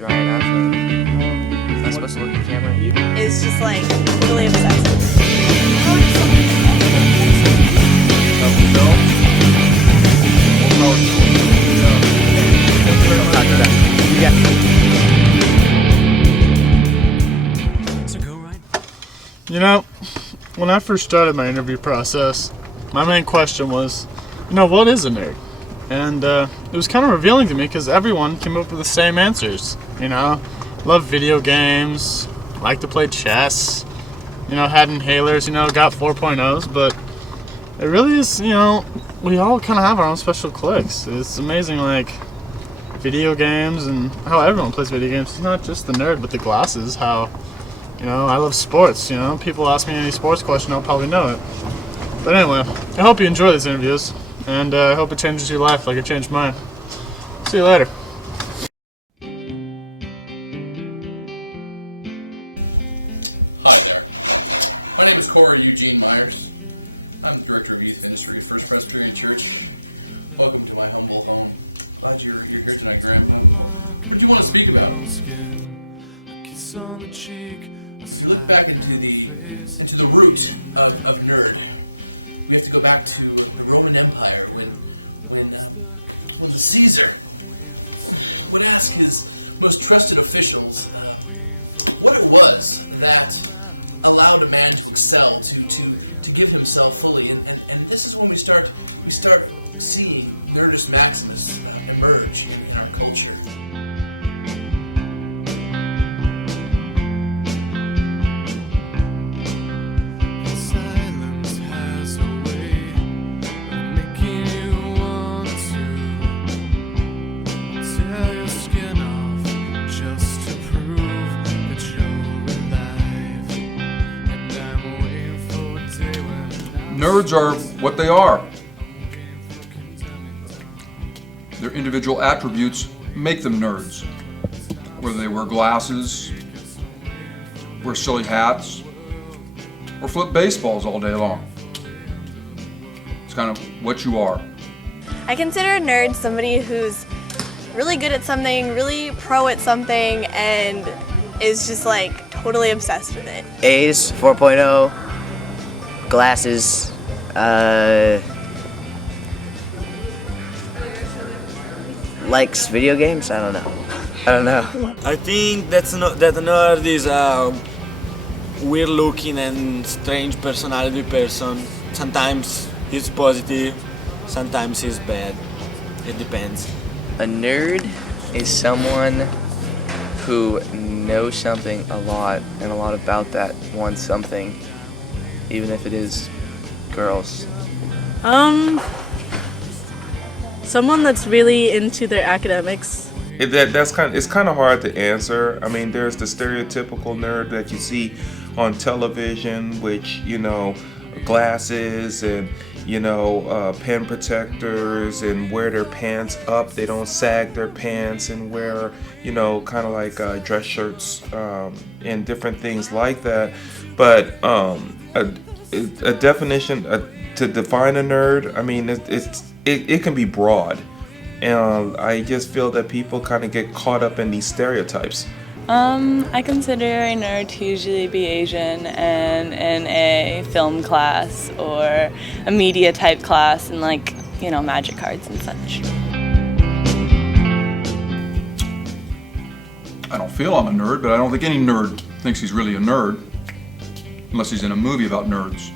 dry enough. Am I supposed to look at the camera? Is just like really obsessed with it. You know, when I first started my interview process, my main question was, what is a nerd? And it was kind of revealing to me because everyone came up with the same answers. Love video games, like to play chess, had inhalers, got 4.0s, but it really is, we all kind of have our own special cliques. It's amazing, video games and how everyone plays video games. It's not just the nerd with the glasses, how, I love sports, people ask me any sports question, I'll probably know it. But anyway, I hope you enjoy these interviews, and I hope it changes your life like it changed mine. See you later. On the cheek, back into the roots of nerd. We have to go back to the Roman Empire when Caesar would ask his most trusted officials what it was that allowed a man to excel, to give himself fully, and this is when we start seeing Nerdus Maximus emerge in our culture. Nerds are what they are. Their individual attributes make them nerds. Whether they wear glasses, wear silly hats, or flip baseballs all day long. It's kind of what you are. I consider a nerd somebody who's really good at something, really pro at something, and is just totally obsessed with it. A's, 4.0, glasses, likes video games? I don't know. I think that a nerd is a weird-looking and strange personality person. Sometimes he's positive, sometimes he's bad. It depends. A nerd is someone who knows something a lot and a lot about that one something, even if it is girls. Someone that's really into their academics. It's kind of hard to answer. I mean, there's the stereotypical nerd that you see on television, which glasses and pen protectors and wear their pants up. They don't sag their pants and wear kind of like dress shirts and different things like that. But a definition to define a nerd, I mean, it can be broad, and I just feel that people kind of get caught up in these stereotypes. I consider a nerd to usually be Asian and in a film class or a media type class and magic cards and such. I don't feel I'm a nerd, but I don't think any nerd thinks he's really a nerd, unless he's in a movie about nerds.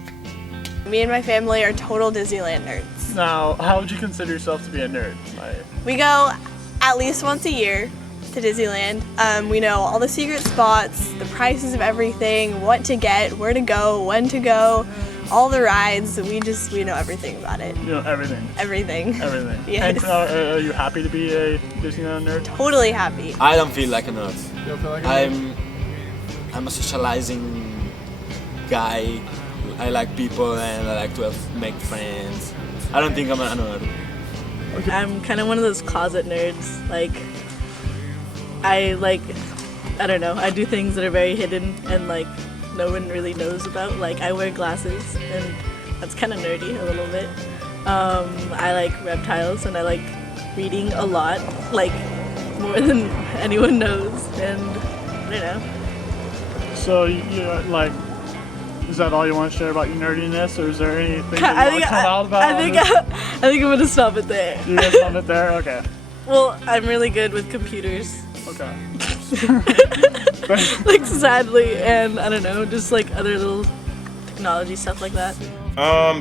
Me and my family are total Disneyland nerds. Now, how would you consider yourself to be a nerd? We go at least once a year to Disneyland. We know all the secret spots, the prices of everything, what to get, where to go, when to go, all the rides. We know everything about it. Everything. Everything. Everything. Yes. And are you happy to be a Disneyland nerd? Totally happy. I don't feel like a nerd. You don't feel like a nerd? I'm a socializing guy. I like people and I like to make friends. I don't think I'm a nerd. Okay. I'm kind of one of those closet nerds. I don't know, I do things that are very hidden and no one really knows about. I wear glasses and that's kind of nerdy a little bit. I like reptiles and I like reading a lot, more than anyone knows. and I don't know. So like, is that all you want to share about your nerdiness, or is there anything that I you think want to come out about? I think I'm gonna stop it there. You guys love it there? Okay. Well, I'm really good with computers. Okay. Like sadly, and I don't know, just like other little technology stuff like that.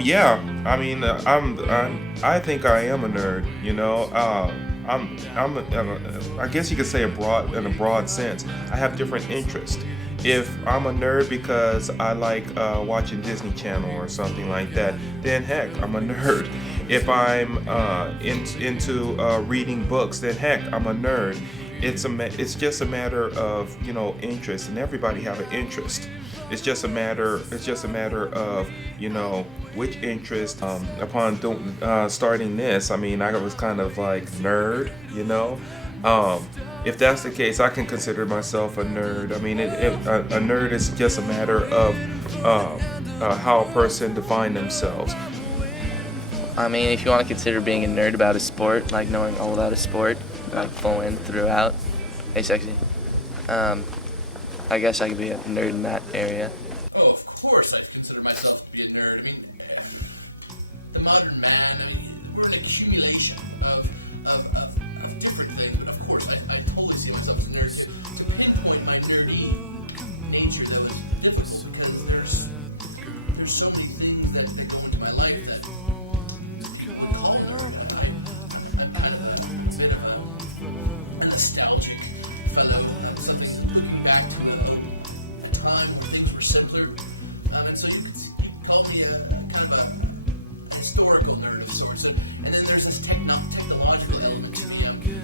Yeah. I mean, I think I am a nerd. You know, I guess you could say in a broad sense. I have different interests. If I'm a nerd because I like watching Disney Channel or something like that, then heck, I'm a nerd. If I'm into reading books, then heck, I'm a nerd. It's just a matter of, you know, interest, and everybody have an interest. It's just a matter of, you know, which interest. Upon starting this, I mean, I was kind of like nerd, you know. If that's the case, I can consider myself a nerd. I mean, a nerd is just a matter of how a person defines themselves. I mean, if you want to consider being a nerd about a sport, like knowing all about a sport, like full in throughout, hey sexy, I guess I could be a nerd in that area. Oh, of course, I consider myself to be a nerd. I mean, the modern man, I mean, we're an accumulation of different things, but of course, I totally see myself as a nerd. To pinpoint my nerdy nature, because there's so many things that go into my life that nostalgic. If I like something back to a time when things were simpler, and so you could call me a kind of a historical nerd of sorts. And then there's this technological element to me.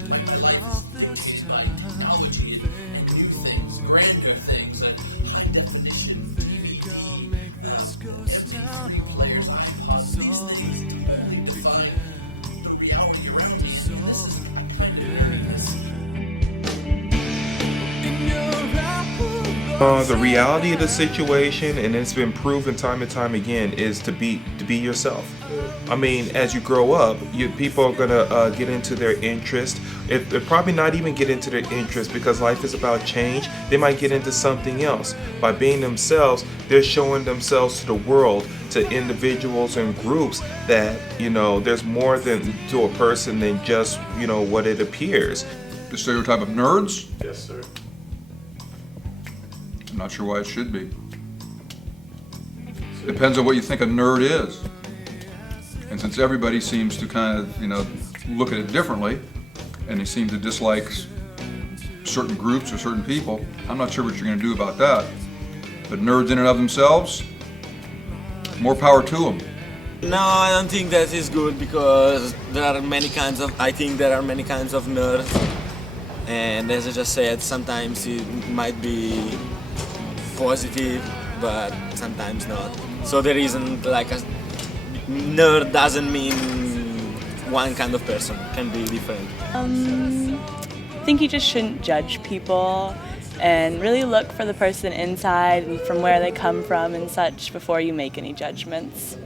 My life is dictated by technology and new things, brand new things, like high definition TV, players, iPods, these things. To find the reality around me. This is The reality of the situation, and it's been proven time and time again, is to be yourself. I mean, as you grow up, people are gonna get into their interest. They're probably not even get into their interest because life is about change. They might get into something else. By being themselves, they're showing themselves to the world, to individuals and groups, that, you know, there's more than to a person than just, you know, what it appears. The stereotype of nerds? Yes, sir. I'm not sure why it should be. Depends on what you think a nerd is. And since everybody seems to kind of, you know, look at it differently, and they seem to dislike certain groups or certain people, I'm not sure what you're going to do about that. But nerds in and of themselves, more power to them. No, I don't think that is good, because there are many kinds of nerds, and as I just said, sometimes it might be positive, but sometimes not. So there isn't like a nerd doesn't mean one kind of person, it can be different. I think you just shouldn't judge people and really look for the person inside and from where they come from and such before you make any judgments.